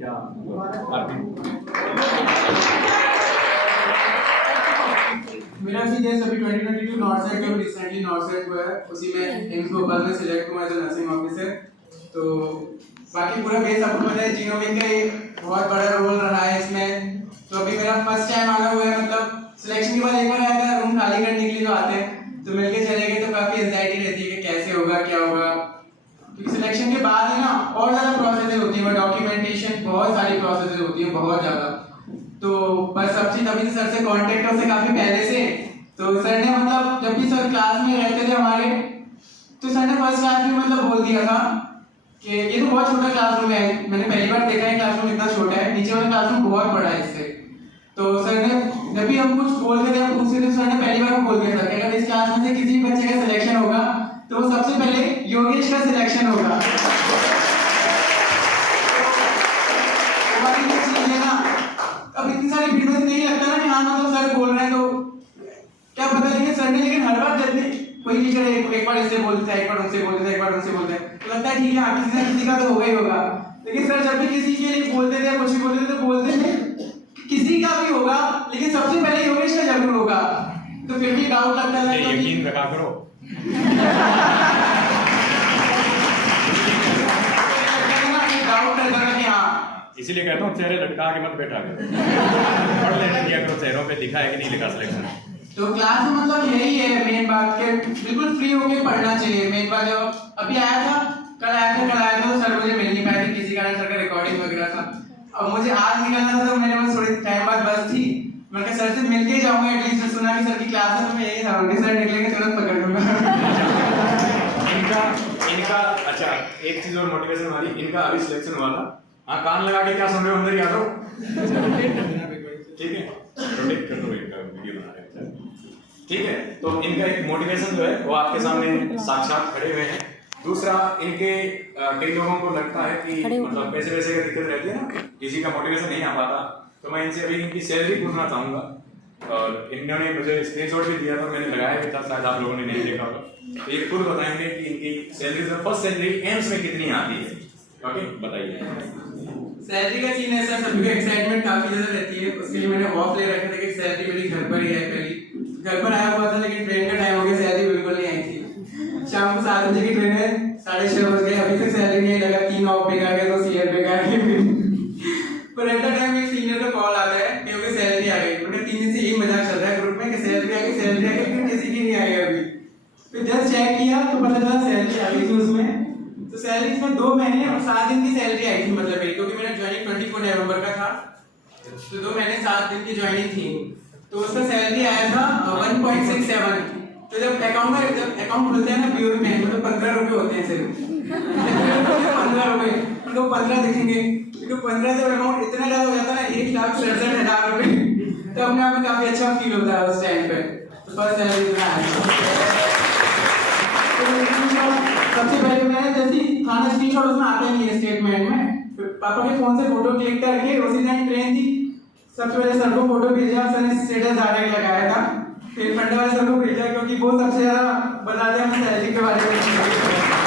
क्या मेरा भी जैसे अभी 2022 नॉर्थ साइड का रिसेंटली नॉर्थ साइड हुआ है, उसी में एम्स भोपाल में सिलेक्ट हुआ एज अ नर्सिंग ऑफिसर। तो बाकी पूरा बेस आपको पता है, जीनोमिक का एक बहुत बड़ा रोल रहा है इसमें। तो अभी मेरा फर्स्ट टाइम आना हुआ है, मतलब सिलेक्शन के बाद एक बार आया था रूम खाली करने के लिए जो आते हैं, तो मिलके चले गए तो काफी एंजाइटी रहती है कि कैसे होगा क्या होगा, क्योंकि सिलेक्शन के बाद है ना और ज्यादा प्रोसेसेस होती है, डॉक्यूमेंटेशन बहुत सारी प्रोसेसेस होती है बहुत ज्यादा। तो बस सब चीज अभी सर से कांटेक्ट से काफी पहले से, तो सर ने मतलब जब भी सर क्लास में रहते थे हमारे, तो सर ने फर्स्ट क्लास में मतलब बोल दिया था कि ये तो बहुत छोटा क्लासरूम है, मैंने पहली बार देखा है क्लासरूम इतना छोटा है, नीचे वाला क्लासरूम बहुत बड़ा है इससे। तो सर ने जब भी हम कुछ बोलते थे हम पूछते थे, सर ने पहली बार बोल दिया था कि अगर इस क्लास में से किसी भी बच्चे का सिलेक्शन होगा तो वो सबसे पहले योगेश का सिलेक्शन होगा। अब इतनी सारी भीड़ में नहीं लगता ना कि हाँ मतलब सर बोल रहे हैं तो क्या पता, लेकिन सर ने लेकिन हर बार जब भी कोई टीचर एक बार इससे बोलता है, एक बार उनसे बोलता है, एक बार उनसे बोलता है, तो लगता है ठीक है किसी ना किसी का तो होगा ही होगा। लेकिन सर जब भी किसी के लिए बोलते थे कुछ भी बोलते थे तो बोलते थे किसी का भी होगा लेकिन सबसे पहले योगेश का जरूर होगा। तो फिर भी डाउट लगता है, यकीन रखा करो। डाउट करता है कि हाँ, इसीलिए कहता हूँ चेहरे लटका के मत बैठा करो, पढ़ लेना दिया करो चेहरों पे लिखा है कि नहीं लिखा सिलेक्शन। तो क्लास में मतलब यही है मेन बात के बिल्कुल फ्री होके पढ़ना चाहिए। मेन बात जब अभी आया था कल आया था सर मुझे मिल नहीं पाए थे, किसी कारण सर का रिकॉर्डिंग वगैरह था। अब मुझे आज निकलना था तो मैंने बस थोड़ी टाइम बाद बस थी, मैं कहा सर से मिल के जाऊंगा, एटलीस्ट सुना कि सर की क्लास है तो मैं यही था कि सर निकलेंगे तुरंत पकड़ लूंगा। इनका अच्छा एक चीज और मोटिवेशन हमारी, इनका अभी सिलेक्शन हुआ था। हाँ कान लगा के क्या सुन रहे हो, अंदर ही आ जाओ, ठीक है प्रोटेक्ट कर दो, इनका वीडियो बना रहे हैं, ठीक है। तो इनका एक मोटिवेशन जो है वो आपके सामने साक्षात खड़े हुए हैं। दूसरा इनके कई लोगों को लगता है कि मतलब पैसे वैसे की दिक्कत रहती है ना, किसी का मोटिवेशन नहीं आ पाता, तो मैं इनसे अभी इनकी सैलरी पूछना चाहूंगा। और इन्होंने मुझे स्क्रीनशॉट भी दिया था, मैंने लगाया भी था, शायद आप लोगों ने नहीं देखा होगा। तो ये खुद बताएंगे कि इनकी सैलरी फर्स्ट सैलरी एम्स में कितनी आती है। ओके बताइए। सैलरी का सीन ऐसा, सभी को एक्साइटमेंट काफी ज्यादा रहती है, उसके लिए मैंने ऑफ ले रखा था कि सैलरी मेरी घर पर ही है। पहली घर पर आया हुआ था लेकिन ट्रेन का टाइम हो गया, सैलरी बिल्कुल नहीं आई थी। शाम को 7 बजे की ट्रेन है, 6:30 बज गए, अभी तक सैलरी नहीं लगा। 3 ऑफ पे आ गए तो सीआर पे आ गए। पर एट द टाइम एक सीनियर का कॉल आता है कि उनकी सैलरी आ गई। मैंने 3 दिन से यही मजाक चल रहा है ग्रुप में कि सैलरी आ गई लेकिन किसी की नहीं आई अभी। फिर जस्ट चेक किया तो पता चला सैलरी आ गई थी उसमें। तो सैलरी इसमें 2 महीने और 7 दिन की सैलरी आई थी, मतलब क्योंकि मेरा ज्वाइनिंग 24 नवंबर का था, तो 2 महीने 7 दिन की ज्वाइनिंग थी। तो उसका सैलरी आया था 1.67। तो जब अकाउंट खुलते हैं ना ब्यूरो में, मतलब 15 रुपए होते हैं सिर्फ 15 रुपए, उनको 15 दिखेंगे, तो 15 जब अमाउंट इतना ज्यादा हो जाता है ना 1,67,000 रुपए, तो अपने आप में काफी अच्छा फील होता है उस टाइम पे। तो फर्स्ट सैलरी इतना आया। सबसे पहले मैंने जैसी थाना स्क्रीनशॉट उसमें आता नहीं है स्टेटमेंट में, पापा के फोन से फोटो क्लिक करके उसी टाइम ट्रेन थी, सबसे पहले सर को फोटो भेजा, सर ने स्टेटस डाटा लगाया था, फिर फंडे वाले सर को भेजा क्योंकि वो सबसे ज्यादा बताते हैं सैलरी के बारे में।